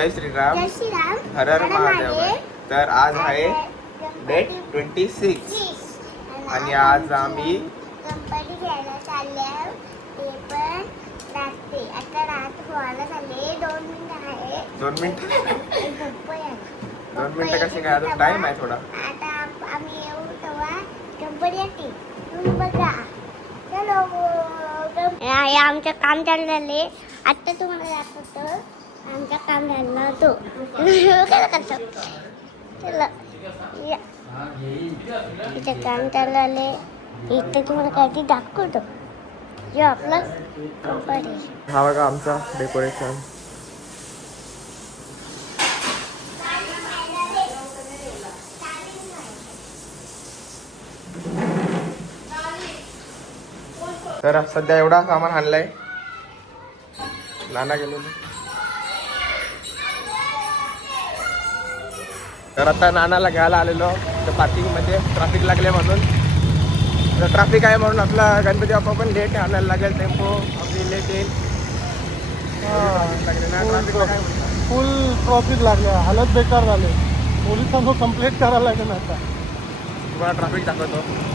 जय श्रीराम. जय श्रीराम. हर हर महादेव. तर आज आहे डेट 26 आणि आज आम्ही गणपती घ्यायला चालले आहोत. ते पण रात्री आता रात व्हायला झाले 2 मिनिटं आहे. 2 मिनिटं गणपती 2 मिनिटं कशी काय अजून टाइम आहे थोडा. आता आम्ही येऊ तेव्हा गणपती येते. तुम्ही बघा. चलो. हे आमचं काम चाललेले आता तुम्हाला दाखवतो. आमचं काम झालं होतं. काय करतो चला या इथं काम चालले. इथं तुम्हाला काहीतरी दाखवतो. हे आपलं गणपती. हा बघा आमचा डेकोरेशन. तर सध्या एवढा सामान आणलाय. नाना गेलेलो. तर आता नानाला घ्यायला आलेलो तर पार्किंग मध्ये ट्रॅफिक लागले म्हणून. ट्रॅफिक आहे म्हणून आपला गणपती बाप्पा पण लेट आणायला लागेल. टेम्पो आपली लेट येईल. फुल ट्रॉफिक लागले. हालत बेकार झाले. पोलिसांना कंप्लेंट करायला लागेल आता. तुम्हाला ट्रॅफिक दाखवतो.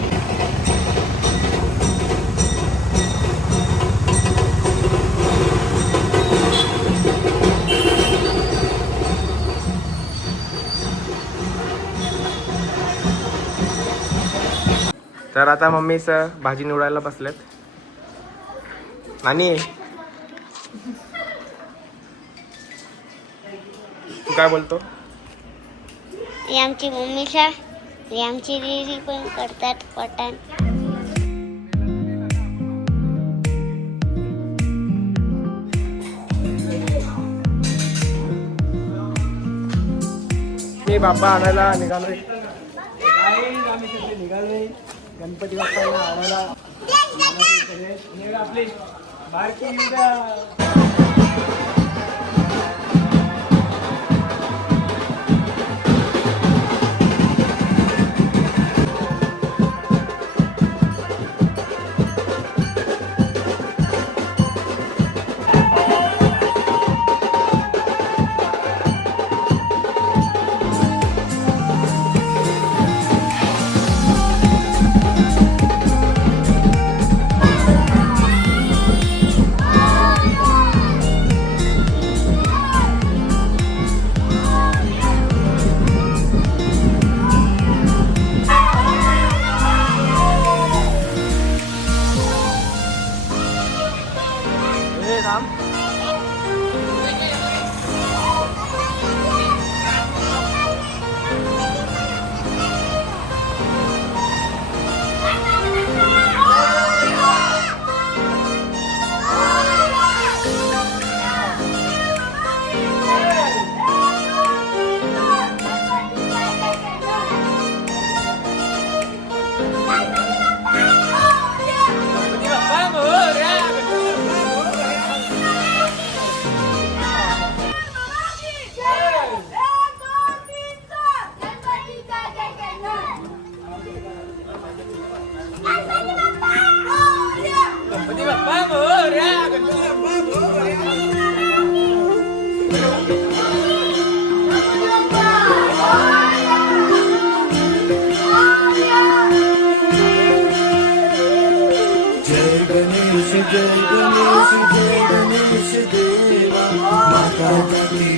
तर आता मम्मीच भाजी निवडायला बसलेत. आणि तू काय बोलतो. ही आमची मम्मीचा ही आमची दीदी पण करतात पटण. मी बाप्पा आणायला निघालोय. निघाले गणपती बाप्पाला आणायला. आपली बारकी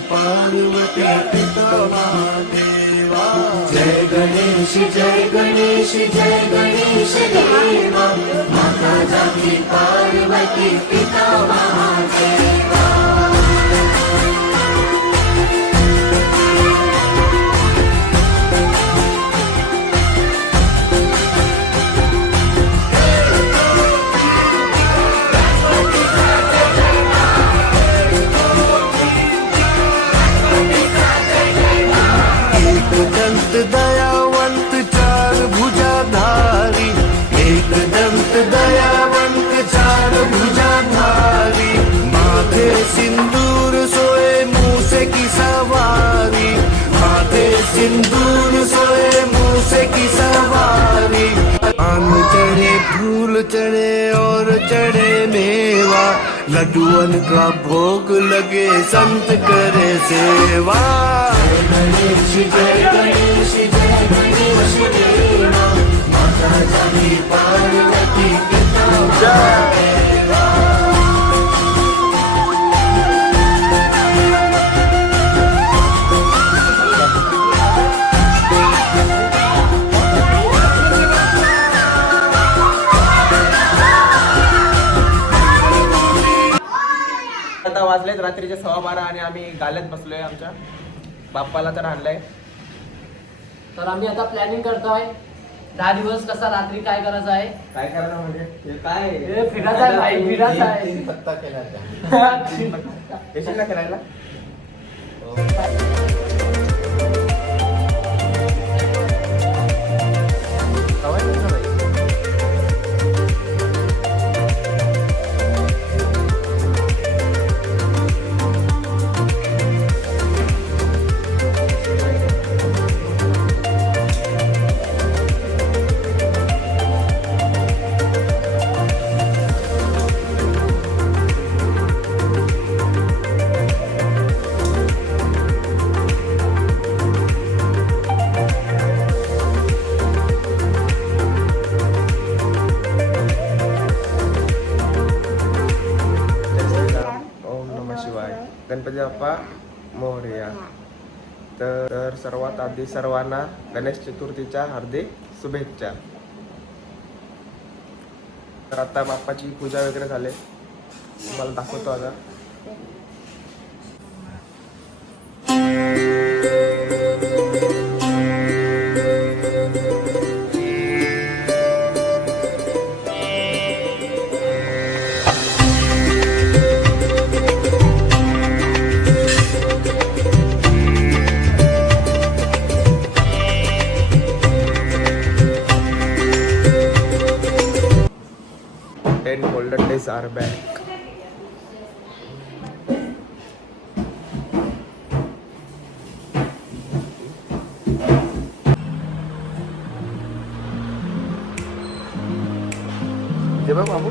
पार्वती पिता महादेवा. जय गणेश जय गणेश जय गणेश देवा. माता जाती पार्वती पिता महादेवा. दयावंत चार भुजाधारी. एक दंत दयावंत चार भुजाधारी. माथे सिंदूर सोए मूसे की सवारी. माथे सिंदूर सोए मूसे की सवारी. आम चढ़े फूल चढ़े और चढ़े मेवा. लड्डुअन का भोग लगे संत करे सेवा। जय गणेश जय गणेश जय गणेश देवा, माता जानी पार्वती पिता महादेवा। आता वाजलेत रात्रीचे 12:15 आणि आम्ही गाल्यात बसलोय. आमच्या बाप्पाला तर आणलंय. तर आम्ही आता प्लॅनिंग करतोय 10 दिवस कसा रात्री काय करायचं आहे. काय करायचं म्हणजे हे काय हे फिरायचं आहे भाई, फिरायचं आहे. पत्ता केला येशील ना खेळायला? सवय नाही ना बाई. ओम नमः शिवाय. गणपती बाप्पा मोरया. तर सर्वात आधी सर्वांना गणेश चतुर्थीच्या हार्दिक शुभेच्छा. तर आता बाप्पाची पूजा वगैरे झाली, तुम्हाला दाखवतो आता. Golden days are back. जे बघ बाबू.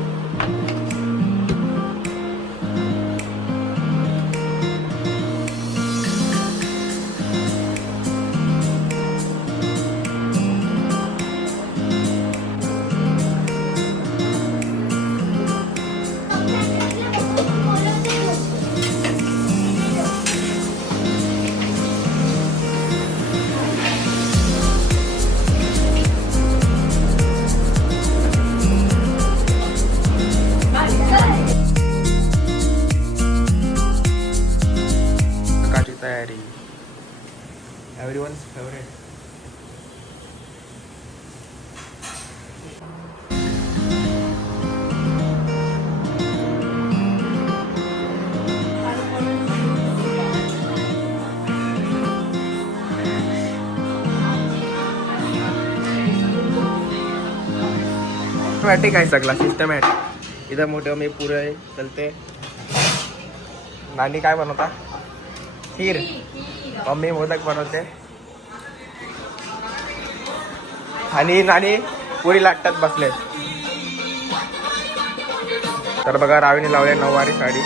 तयारी. Everyone's favourite. सिस्टमॅटिक आहे सगळा, सिस्टमॅटिक. इथं मोठे मी पुरे चलते. नानी काय बनवता? खीर. मम्मी मोदक बनवते आणि नानी पुरी लाटतात बसले. तर बघा रावीने लावले नऊवारी साडी.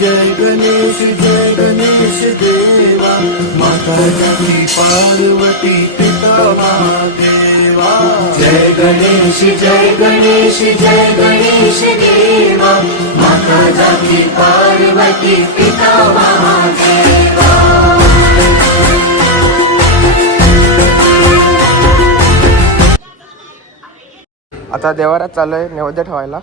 जय गणेश देवा, माता जानी पार्वती पिता महादेवा। जय गणेश जय गणेश जय गणेश देवा, माता जानी पार्वती पिता महादेवा। आता देवारात चालू आहे नैवेद्य ठेवायला.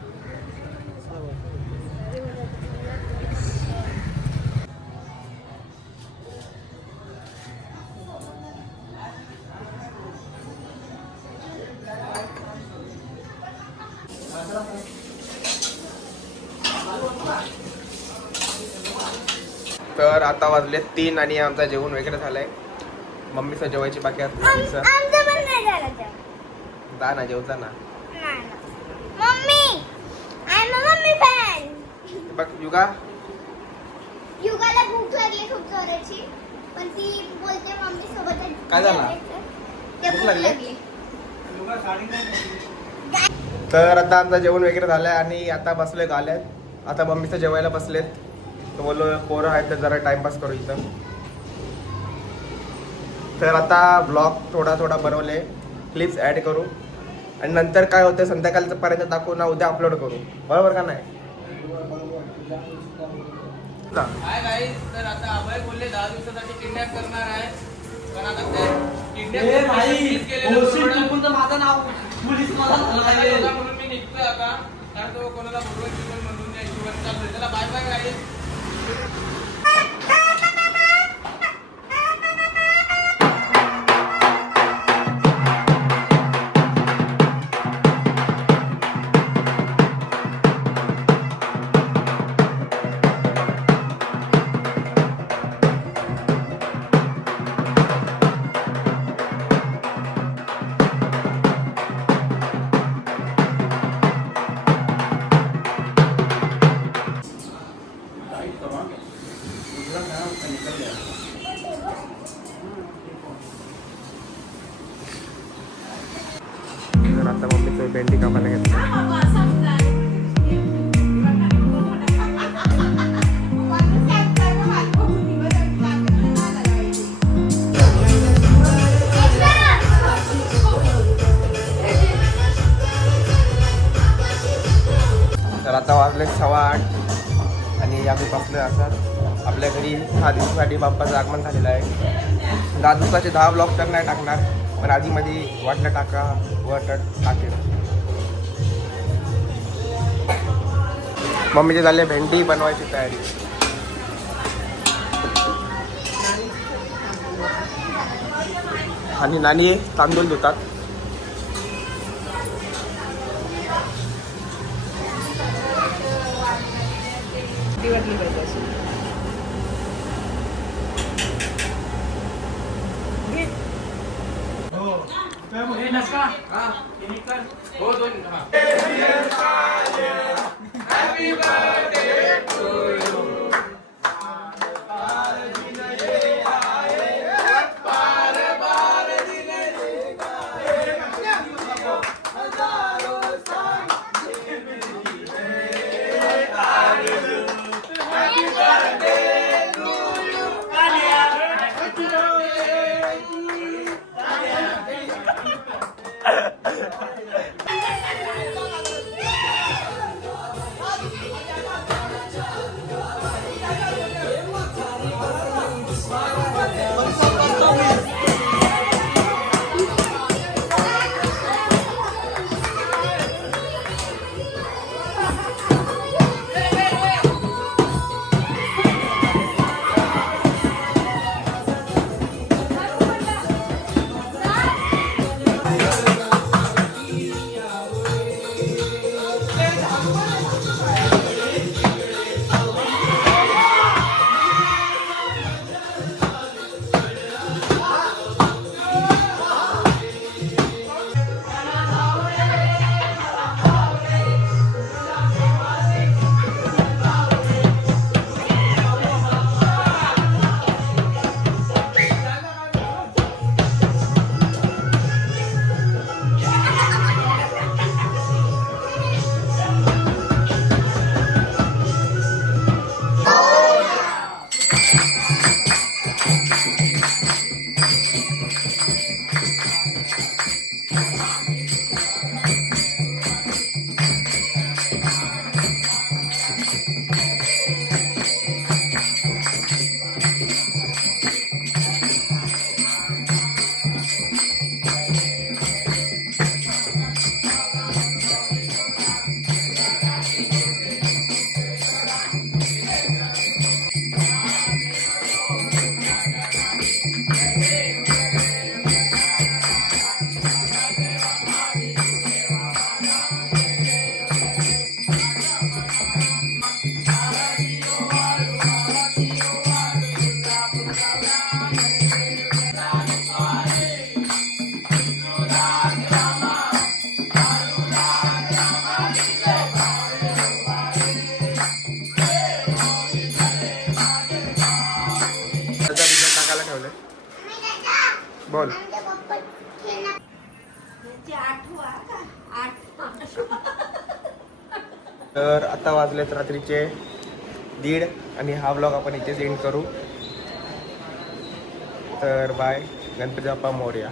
तर आता वाजले 3 आणि आमचा जेवण वगैरे झालंय. मम्मीचं जेवायची बाकी आहे. मम्मीचं आमचं पण नाही झालं जेवण. जा ना जेवता ना. नाही ना. Mummy I am a mummy fan. बघ युगा युगाला भूक लागली खूप जोराची पण ती बोलते मम्मी सोबत काय झालं? ते भूक भूक लागली? लागली. तर आता आमचं जेवण वगैरे झालंय आणि आता बसलोय गाल्यात. आता मम्मीचं जेवायला बसलेत. तर बोललो पोरं आहेत तर जरा टाइमपास करू इथं. तर आता ब्लॉग थोडा बनवले, क्लिप्स ॲड करू आणि नंतर काय होतं संध्याकाळचं पर्यंत दाखवू ना, उद्या अपलोड करू. बरोबर का नाही? काय गाईस, तर आता अभय बोलले 10 दिवसासाठी किडनॅप करणार आहे. पण आता ते किडनॅप माझं नाव पोलीस म्हणून मी निघतोय आता. कारण तो कोणाला बोलवून म्हणून त्या हिशोबाने चालतोय. त्याला बाय बाय गाईस. तर आता मम्मीचं भेंडी कापायला घेतलं. तर आता वाजले 8:15 आणि आम्ही बसलोय असं. आपल्या घरी 6 दिवसासाठी बाप्पाचं आगमन झालेलं आहे. 10 दिवसाचे 10 ब्लॉग तर नाही टाकणार, पण आधीमध्ये वाटलं टाका टाकेल. मम्मीचे झाले भेंडी बनवायची तयारी. आणि नानी तांदूळ धुतात. बोल. आमच्या पप्पा खेळणार. तर आता वाजलेत रात्रीचे 1:30 आणि हा व्लॉग आपण इथेच एंड करू. तर बाय. गणपती बाप्पा मोरया.